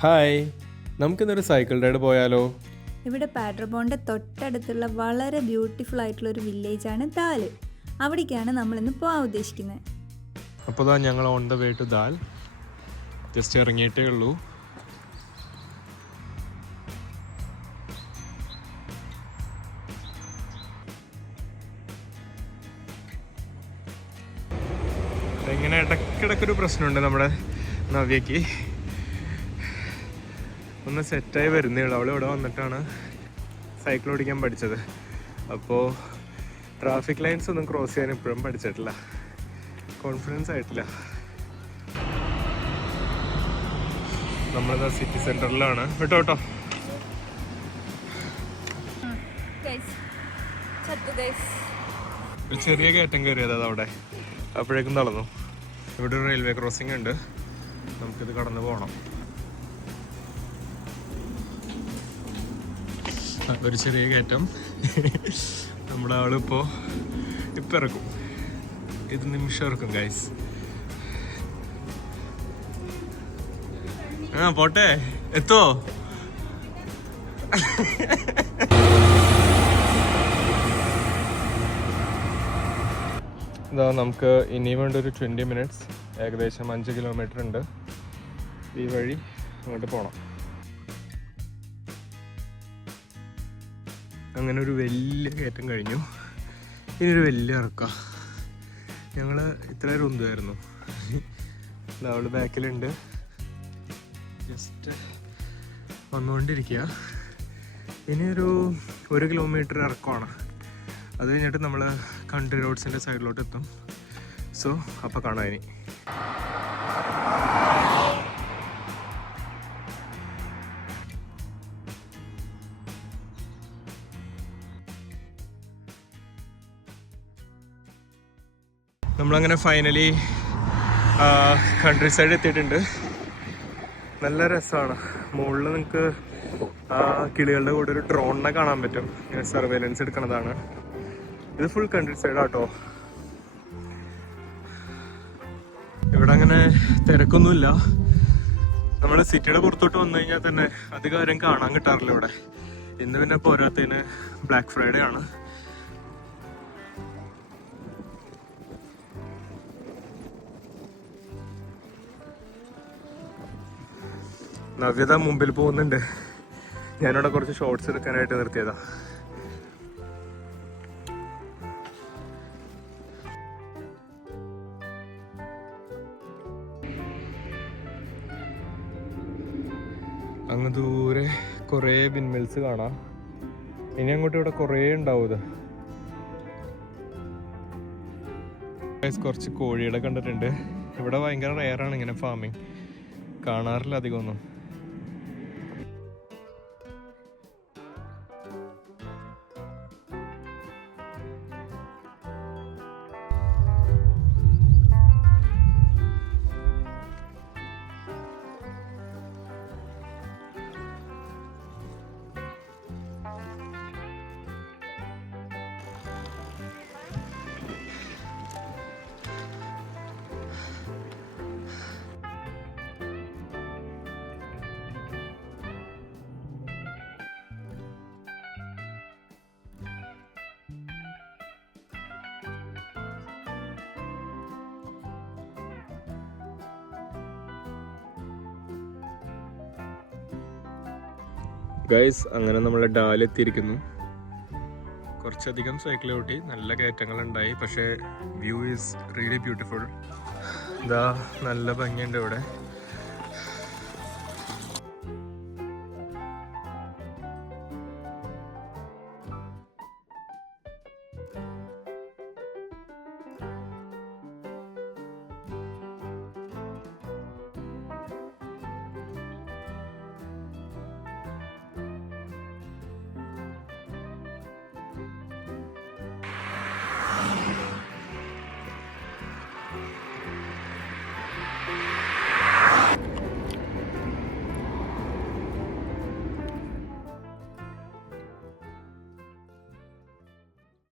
Hi, നമുക്കിന്നൊരു cycle ride പോയാലോ? ഇവിടെ പാട്രബോണിൻ്റെ തൊട്ടടുത്തുള്ള വളരെ ബ്യൂട്ടിഫുൾ ആയിട്ടുള്ള ഒരു വില്ലേജാണ് ദാല്. അവിടേക്കാണ് നമ്മളിന്ന് പോകാൻ ഉദ്ദേശിക്കുന്നത്. അപ്പോൾ ഞങ്ങൾ on the way to Dal. Just ഇറങ്ങിയിട്ടേ ഉള്ളൂ. ഇങ്ങനെ ഇടയ്ക്കിടയ്ക്കൊരു പ്രശ്നമുണ്ട് നമ്മുടെ നവ്യക്ക്. ഒന്ന് സെറ്റായി വരുന്നേ ഉള്ളൂ. അവൾ ഇവിടെ വന്നിട്ടാണ് സൈക്കിൾ ഓടിക്കാൻ പഠിച്ചത്. അപ്പോൾ ട്രാഫിക് ലൈൻസ് ഒന്നും ക്രോസ് ചെയ്യാൻ ഇപ്പോഴും പഠിച്ചിട്ടില്ല, കോൺഫിഡൻസ് ആയിട്ടില്ല. നമ്മളിതാ സിറ്റി സെൻറ്ററിലാണ്. കേട്ടോ ഒരു ചെറിയ കയറ്റം കയറിയത് അവിടെ, അപ്പോഴേക്കും തളർന്നു. ഇവിടെ ഒരു റെയിൽവേ ക്രോസിംഗ് ഉണ്ട്, നമുക്കിത് കടന്നു പോകണം. ഒരു ചെറിയ കയറ്റം. നമ്മുടെ ആളിപ്പോൾ ഇറക്കും. ഇത് നിമിഷം ഇറക്കും ഗൈസ്. പോട്ടെ, എത്തോ? ഇതാ നമുക്ക് ഇനിയും വേണ്ട ഒരു 20 മിനിറ്റ്സ്, ഏകദേശം 5 കിലോമീറ്റർ ഉണ്ട്. ഈ വഴി അങ്ങോട്ട് പോകണം. അങ്ങനെ ഒരു വലിയ കയറ്റം കഴിഞ്ഞു. ഇനിയൊരു വലിയ ഇറക്കാം. ഞങ്ങൾ ഇത്രയും ഉന്തുമായിരുന്നു. അവള് ബാക്കിലുണ്ട്, ജസ്റ്റ് വന്നുകൊണ്ടിരിക്കുക. ഇനിയൊരു 1 കിലോമീറ്റർ ഇറക്കമാണ്. അത് കഴിഞ്ഞിട്ട് നമ്മൾ കൺട്രി റോഡ്സിൻ്റെ സൈഡിലോട്ട് എത്തും. സോ അപ്പോൾ കാണാം ഇനി. നമ്മളങ്ങനെ ഫൈനലി കൺട്രി സൈഡ് എത്തിയിട്ടുണ്ട്. നല്ല രസമാണ്. മുകളിൽ നിങ്ങൾക്ക് കിളികളുടെ കൂടെ ഒരു ഡ്രോണിനെ കാണാൻ പറ്റും. ഇങ്ങനെ സർവൈലൻസ് എടുക്കണതാണ്. ഇത് ഫുൾ കൺട്രി സൈഡാട്ടോ. ഇവിടെ അങ്ങനെ തിരക്കൊന്നുമില്ല. നമ്മൾ സിറ്റിയുടെ പുറത്തോട്ട് വന്നു കഴിഞ്ഞാൽ തന്നെ അധികം ആരും കാണാൻ കിട്ടാറില്ല ഇവിടെ. ഇന്ന് പിന്നെ പോരാത്തതിന് ബ്ലാക്ക് ഫ്രൈഡേ ആണ്. നവ്യത മുമ്പിൽ പോകുന്നുണ്ട്. ഞാനിവിടെ കുറച്ച് ഷോർട്സ് എടുക്കാനായിട്ട് നിർത്തിയതാ. അങ്ങ് ദൂരെ കുറേ വിൻമിൽസ് കാണാം. ഇനി അങ്ങോട്ട് ഇവിടെ കുറേ ഉണ്ടാവും. ഇത് കുറച്ച് കോഴികളെ കണ്ടിട്ടുണ്ട്. ഇവിടെ ഭയങ്കര റെയറാണ് ഇങ്ങനെ ഫാമിങ്, കാണാറില്ല അധികമൊന്നും. ഗൈസ്, അങ്ങനെ നമ്മൾ ഡാലെത്തിയിരിക്കുന്നു. കുറച്ചധികം സൈക്കിൾ ഓട്ടി, നല്ല കയറ്റങ്ങളുണ്ടായി. പക്ഷേ വ്യൂ ഈസ് റിയലി ബ്യൂട്ടിഫുൾ. ഇതാ നല്ല ഭംഗിയുണ്ട് ഇവിടെ.